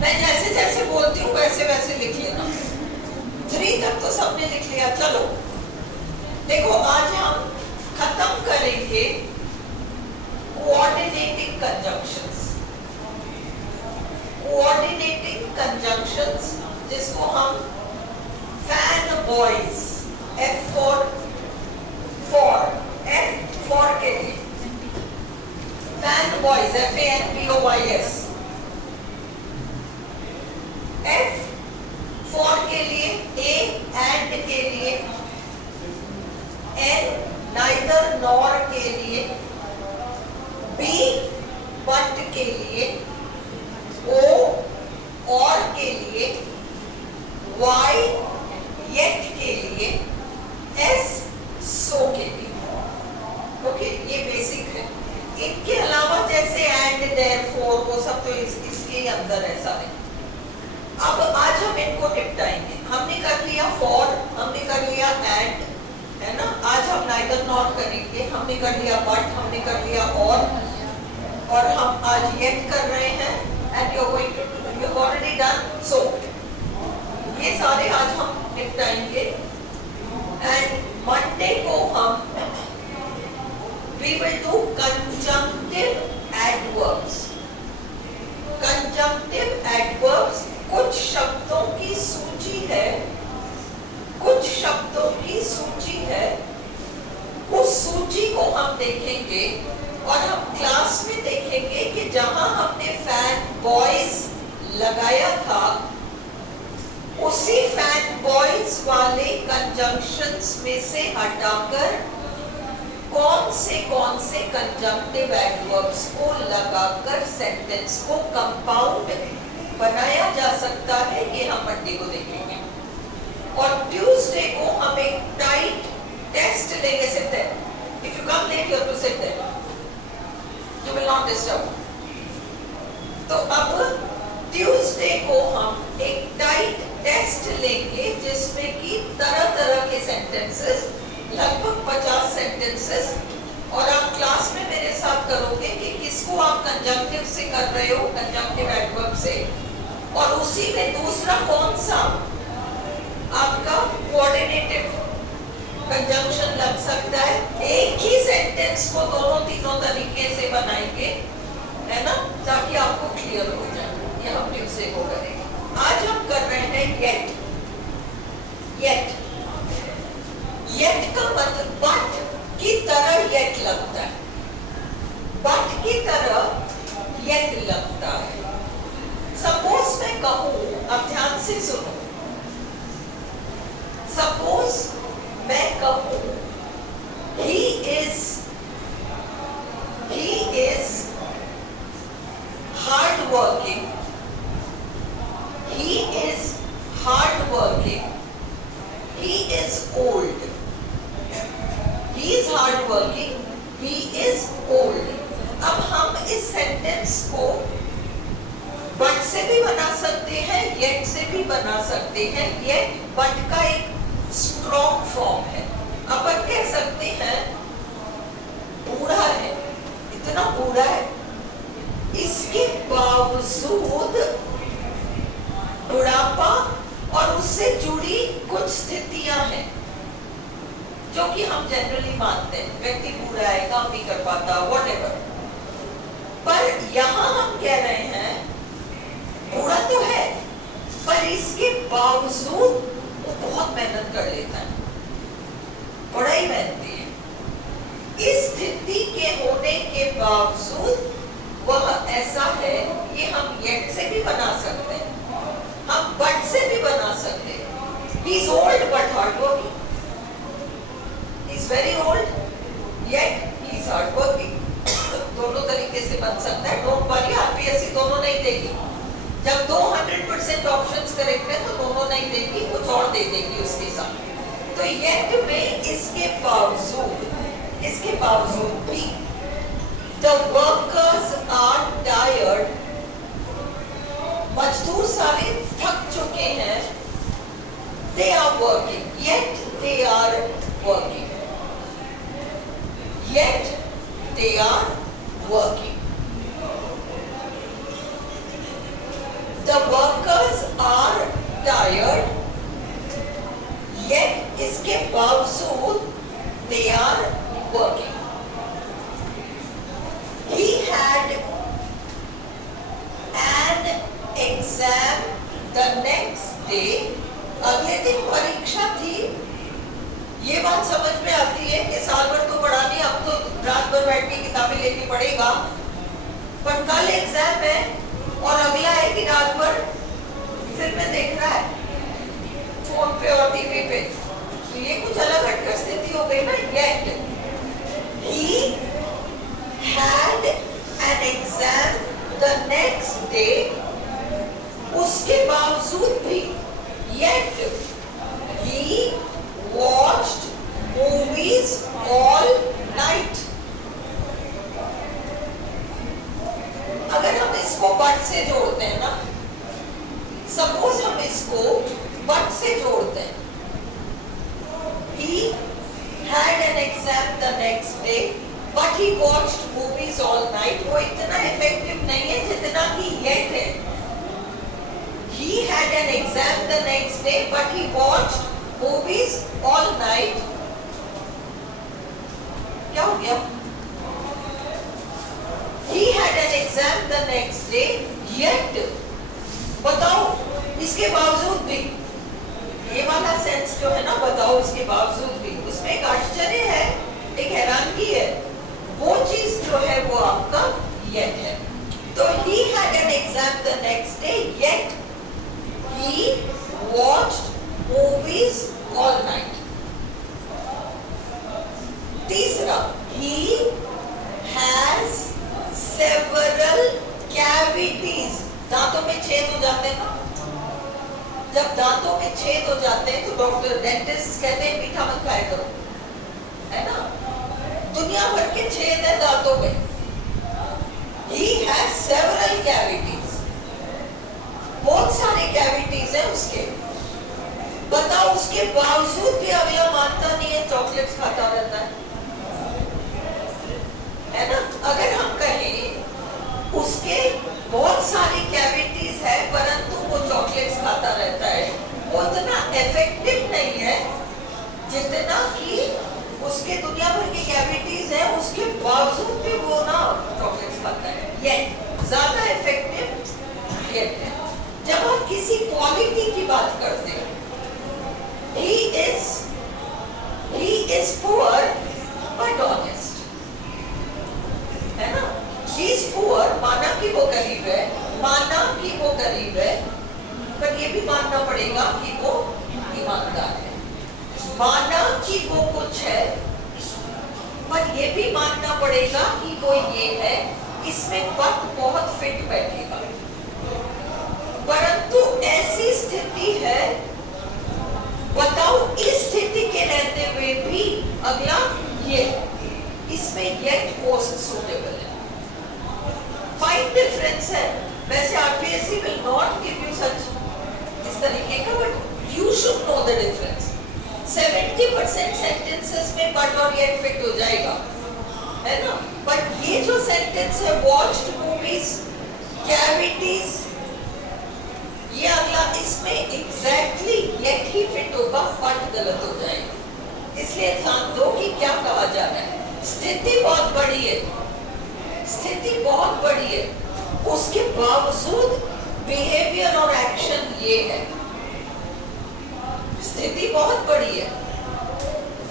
मैं जैसे जैसे बोलती हूँ वैसे वैसे लिख लेना। 3 तक तो सबने लिख लिया। चलो देखो, आज हम खत्म करेंगे कोऑर्डिनेटिंग कंजंक्शंस। कोऑर्डिनेटिंग कंजंक्शंस जिसको हम फैन बॉयज, F फॉर के लिए fan boys, FANBOYS, F for के लिए, A एंड के लिए, N नाइदर नॉर के लिए, B बट के लिए, O और के लिए, Y येट के लिए, S सो के लिए। ओके, ये बेसिक है। इनके अलावा जैसे एंड, देयरफॉर, वो सब तो इसके अंदर है सारे। अब आज हम इनको निपटाएंगे। हमने कर लिया फॉर, हमने कर लिया एंड, है ना। आज हम नाइदर नॉर करेंगे, हमने कर लिया बट, हमने कर लिया और हम आज येट कर रहे हैं। And you are going to, you have already done so. ये सारे आज हम निपटाएंगे। एंड मंडे को हम we will do conjunctive adverbs. Conjunctive adverbs कुछ शब्दों की सूची है, कुछ शब्दों की सूची है। उस सूची को हम देखेंगे और हम क्लास में देखेंगे कि जहां हमने फैन बॉयज लगाया था, उसी फैन बॉयज वाले कंजंक्शंस में से हटाकर कौन से कंजंक्टिव एडवर्ब्स को लगाकर सेंटेंस को कंपाउंड बनाया जा सकता है, ये हम मंडे को देखेंगे। और ट्यूसडे को हम एक टाइट टेस्ट लेंगे। Sit there, if you come late you have to sit there, you will not disturb. तो अब ट्यूसडे को हम एक टाइट टेस्ट लेंगे जिसमें कि तरह तरह के सेंटेंसेस, लगभग 50 सेंटेंसेस, और आप क्लास में मेरे साथ करोगे कि किसको आप कंजंक्टिव से कर रहे हो, कंजंक्टिव एडवर्ब से, और उसी में दूसरा कौन सा आपका कोऑर्डिनेटिव कंजंक्शन लग सकता है। एक ही सेंटेंस को दोनों तीनों तरीके से बनाएंगे, है ना, ताकि आपको क्लियर हो जाए। ये हम ट्यूसडे को करेंगे। आज हम कर रहे हैं येट। येट, येट का मतलब बट की तरह येट लगता है, बट की तरह येट लगता है। सपोज मैं कहूं, अब ध्यान से सुनो, सपोज मैं कहूं he is hard working, he is hard working, he is old, he is hard working, he is old। अब हम इस सेंटेंस को बट से भी बना सकते हैं, येट से भी बना सकते हैं। येट बट का एक स्ट्रॉन्ग फॉर्म है। अपन कह सकते हैं बूढ़ा है, इतना बूढ़ा है, इसके बावजूद बुढ़ापा और उससे जुड़ी कुछ स्थितियां हैं जो कि हम जनरली मानते हैं। व्यक्ति बूढ़ा है, काम नहीं कर पाता, व्हाटएवर। पर यहां हम कह रहे हैं बूढ़ा तो है, पर इसके बावजूद वो बहुत मेहनत कर लेता है, बड़ा ही मेहनती है। इस स्थिति के होने के बावजूद वह ऐसा है, ये हम येट से भी बना सकते हैं, हम बट से भी बना सकते हैं। He is old but hardworking. He is very old, yet he is hardworking. दोनों तरीके से बन सकता है। डोंट वरी, आरपीएससी दोनों नहीं देगी। जब 200% ऑप्शंस करेक्ट है तो दोनों नहीं देगी, कुछ और दे देगी उसके साथ। तो येट में इसके बावजूद भी the workers are tired, मजदूर सारे थक चुके हैं, they are working, yet they are working, yet they are working। The workers are tired, yet इसके बावजूद they are working. He had an exam the next day. अगले दिन परीक्षा थी। ये बात समझ में आती है कि साल भर तो पढ़ा नहीं, अब तो रात भर बैठ के किताबें लेनी पड़ेगा, पर कल एग्जाम है और अगला है कि रात भर फिल्में देख रहा है फोन पे और टीवी पे, तो ये कुछ अलग हटकर स्थिति हो गई ना। Yet he had an exam the next day, उसके बावजूद भी yet he watched movies all night. अगर हम इसको बट से जोड़ते हैं ना, सपोज हम इसको बट से जोड़ते हैं, he had an exam the next day but he watched movies all night, वो इतना इफेक्टिव नहीं है जितना कि yet है। He had an exam the next day but he watched movies all night. क्या हो गया? He had an exam the next day, yet बताओ इसके बावजूद भी, ये वाला सेंस जो है ना, बताओ इसके बावजूद भी, उसमें एक आश्चर्य है, एक हैरानगी है, वो चीज जो है वो आपका yet है। तो he had an exam the next day, yet he watched movies all night. तीसरा, he has several cavities. दांतों में छेद हो जाते हैं ना, जब दांतों में छेद हो जाते हैं तो डॉक्टर डेंटिस्ट कहते हैं मीठा मत खाया करो, है ना। दुनिया भर के छेद है दांतों में। He has several cavities, बहुत सारे कैविटीज हैं उसके। बताओ उसके बावजूद भी अगला मानता नहीं है, चॉकलेट्स खाता रहता है ना। अगर हम कहें उसके बहुत सारी कैविटीज है परंतु वो चॉकलेट्स खाता रहता है, वो इतना इफेक्टिव नहीं है जितना कि उसके दुनिया भर की कैविटीज है, उसके बावजूद भी वो ना चॉकलेट्स खाता है। ये ज्यादा इफेक्टिव ये है। जब हम किसी क्वालिटी की बात करते हैं, he is poor but honest, है ना। He is poor, माना कि वो गरीब है, माना कि वो गरीब है, पर ये भी मानना पड़ेगा कि वो ईमानदार है। माना कि वो कुछ है, पर ये भी मानना पड़ेगा कि वो ये है, इसमें वक्त बहुत फिट बैठेगा। परंतु ऐसी स्थिति है, बताओ इस स्थिति के रहते हुए भी अगला ये, इसमें yet most suitable है। फाइन डिफरेंस है। वैसे RPSC will not give you such इस तरीके का, but you should know the difference। 70% sentences में but और yet फिट हो जाएगा, है ना। बट ये जो सेंटेंस है watched movies, cavities, ये अगला, इसमें एग्जैक्टली yet ही फिट होगा, but गलत हो जाएगा। इसलिए ध्यान दो कि क्या कहा जा रहा है। स्थिति बहुत बड़ी है, स्थिति बहुत बड़ी है, उसके बावजूद बिहेवियर और एक्शन ये है। स्थिति बहुत बड़ी है,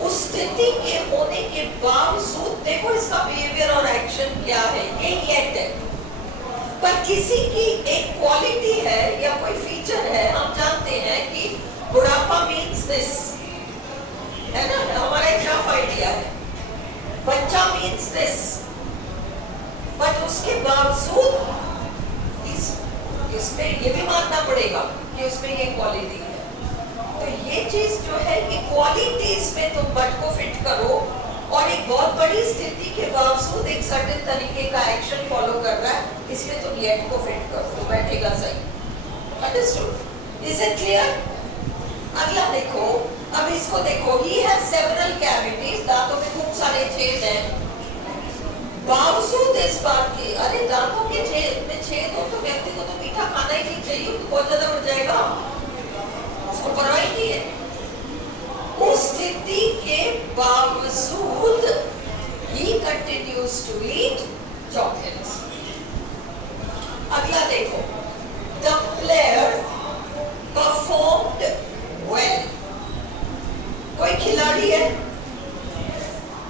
उस स्थिति के होने के बावजूद देखो इसका बिहेवियर और एक्शन क्या है, ये yet है। पर किसी की एक क्वालिटी है या कोई फीचर है, हम जानते हैं कि बुढ़ापा मीन्स दिस, है ना, हमारा एक रफ आइडिया है। बच्चा मीन्स दिस, बट उसके बावजूद इसमें ये भी मानना पड़ेगा कि उसमें ये क्वालिटी है। तो ये चीज जो है कि क्वालिटीज में तुम बट को फिट करो, और एक बहुत बड़ी स्थिति के बावजूद एक सर्टेन तरीके का एक्शन फॉलो कर रहा है, इसमें तुम yet को फिट करो तो बैठेगा सही। अंडरस्टूड? Is it clear? अगला देखो, अब इसको देखो, he has several cavities, दांतों में खूब सारे छेद हैं। बावजूद इस बात के, अरे दांतों के छेद में छेद हो तो व्यक्ति को तो मीठा खाना ही नहीं चाहिए तो बहुत ज्यादा बढ़ जाएगा, उसको परवाह ही नहीं है। उस स्थिति के बावजूद he continues to eat chocolates. अगला देखो, the player performed well. कोई खिलाड़ी है,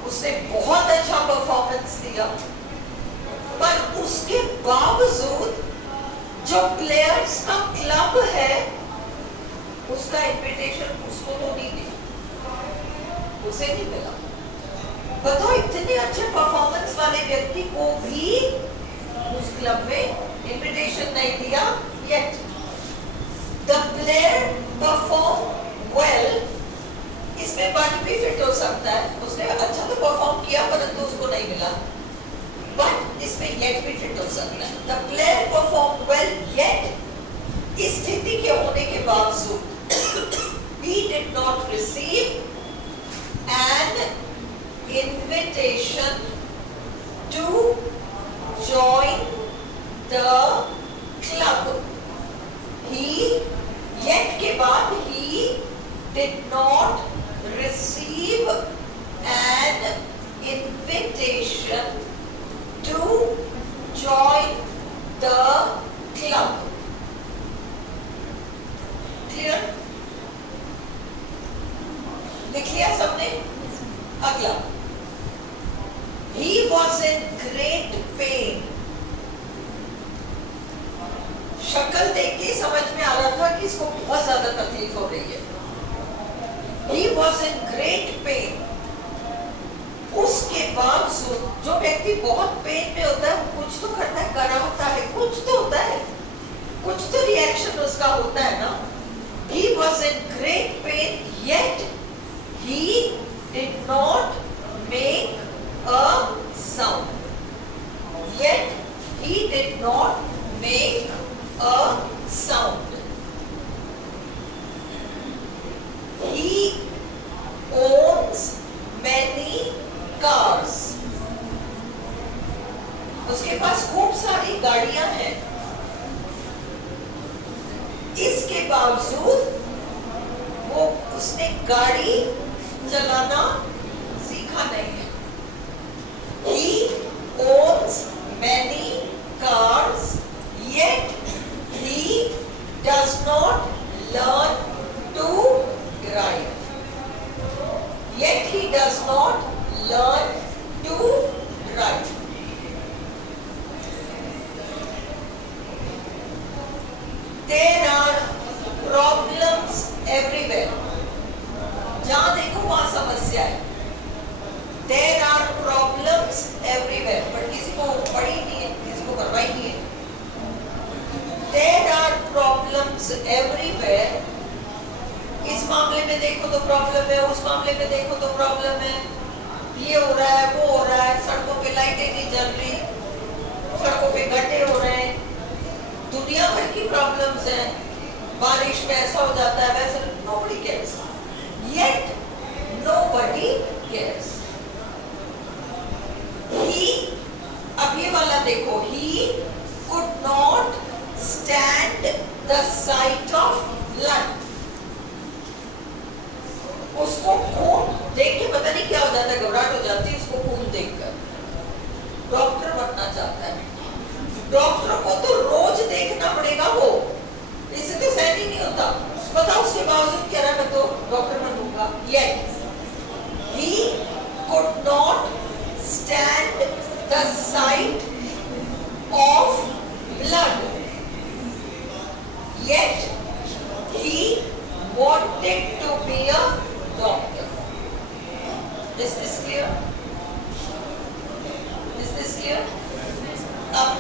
उसने बहुत अच्छा परफॉर्मेंस दिया, पर उसके बावजूद जो प्लेयर्स का क्लब है उसका इन्विटेशन उसको तो नहीं मिला, उसे नहीं मिला। बताओ, इतने अच्छे परफॉर्मेंस वाले व्यक्ति को भी उस क्लब में इन्विटेशन नहीं दिया। Yet the player performed well. इसमें बट भी फिट हो सकता है, उसने अच्छा तो परफॉर्म किया परंतु उसको नहीं मिला, बट इसमें yet भी फिट हो सकता है। The player performed well yet इस स्थिति के होने के बावजूद he did not receive an invitation to join the club. Yet के बाद he did not receive an invitation to join the club. Clear? लिख लिया सबने? अगला, he was in great pain. शक्ल देख के समझ में आ रहा था कि इसको बहुत ज्यादा तकलीफ हो रही है। He was in great pain. उसके बावजूद जो व्यक्ति बहुत पेन में होता है वो कुछ तो करता है, कराता है, कुछ तो होता है, कुछ तो रिएक्शन उसका होता है ना। He was in great pain yet he did not make a sound. Yet he did not make a sound. He owns many cars. उसके पास खूब सारी गाड़ियां हैं, इसके बावजूद वो उसने गाड़ी चलाना सीखा नहीं है। He owns many cars, yet he does not learn to drive. Yet he does not learn to drive. There are problems everywhere. जहाँ देखो वहाँ समस्या है। There are problems everywhere. पर किसी को पड़ी नहीं है, किसी को परवाह नहीं है। There are problems everywhere. इस मामले में देखो तो प्रॉब्लम है, उस मामले में देखो तो प्रॉब्लम है, ये हो रहा है, वो हो रहा है, सड़कों पे लाइटें नहीं जल रही, सड़कों पे गड्ढे हो रहे हैं, दुनिया भर की प्रॉब्लम्स हैं, बारिश में ऐसा हो जाता है, वैसे nobody cares. Yet nobody cares. अब ये वाला देखो, he could not stand the sight of blood. उसको खून देख के पता नहीं क्या हो जाता है, घबराहट हो जाती है उसको खून देखकर। डॉक्टर बनना चाहता है, डॉक्टर को तो रोज देखना पड़ेगा, वो इससे तो सहन ही नहीं होता। बताओ, उसके बावजूद कह रहा मैं तो डॉक्टर बनूंगा। Yet he could not stand the sight of blood. Yet he wanted to be a doctor. Is this clear? Is this clear? अब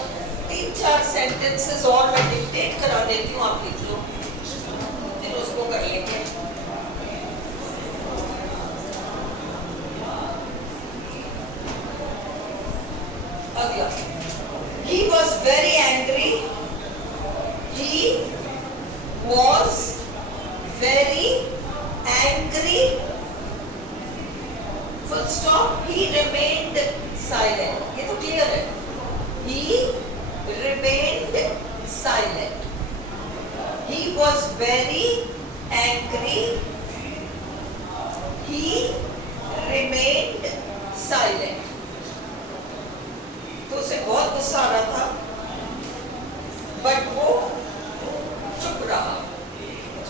3-4 sentences और मैं डिक्टेट करा देती हूँ, आप लिख लो, फिर उसको कर लेंगे। अगला, he was very angry. He was very angry. Full stop. He remained silent. ये तो क्लियर है। He remained silent. was very angry. He remained silent. तो उसे बहुत गुस्सा आ रहा था, बट वो चुप रहा.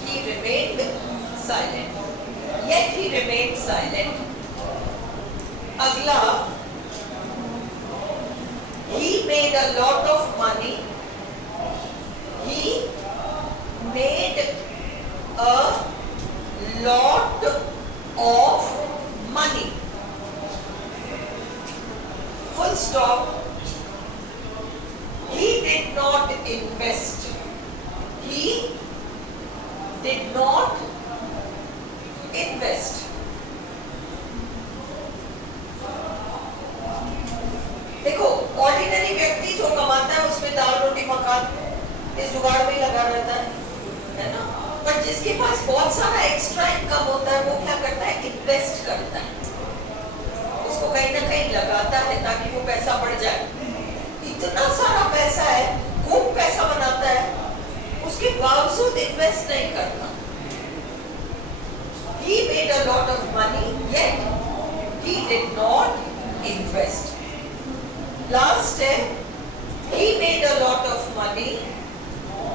He remained silent. Yet he remained silent. अगला, he made a lot of money. He made a lot of money. Full stop. He did not invest. He did not invest. देखो, ऑर्डिनरी व्यक्ति जो कमाता है उसमें दाल रोटी मकान इस जुगाड़ में लगा रहता है ना. पर जिसके पास बहुत सारा एक्स्ट्रा इनकम होता है वो क्या करता है, इन्वेस्ट करता है, उसको कहीं ना कहीं लगाता है ताकि वो पैसा बढ़ जाए. इतना सारा पैसा है, खूब पैसा बनाता है, उसके बावजूद इन्वेस्ट नहीं करता. He made a lot of money, yet he did not invest. Last है, he made a lot of money.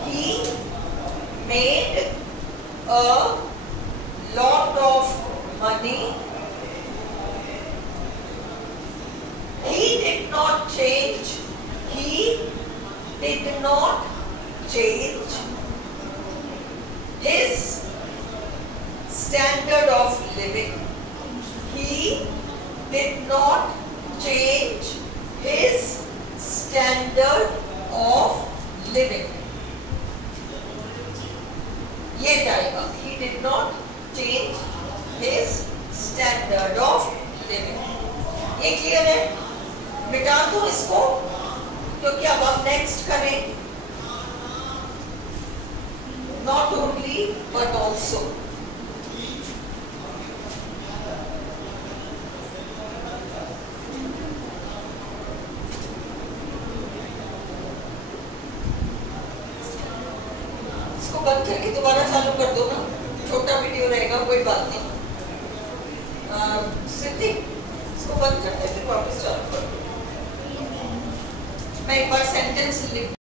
He made a lot of money. He did not change. He did not change his standard of living. He did not change his standard of living. ये जाएगा. He did not change his standard of living. ये clear है? मिटा दो इसको क्योंकि अब हम नेक्स्ट करें. Not only but also. बंद करके दोबारा चालू कर दो ना, छोटा वीडियो रहेगा, कोई बात नहीं. सिद्धि, इसको बंद करते फिर वापस चालू कर दो. मैं एक बार सेंटेंस लिख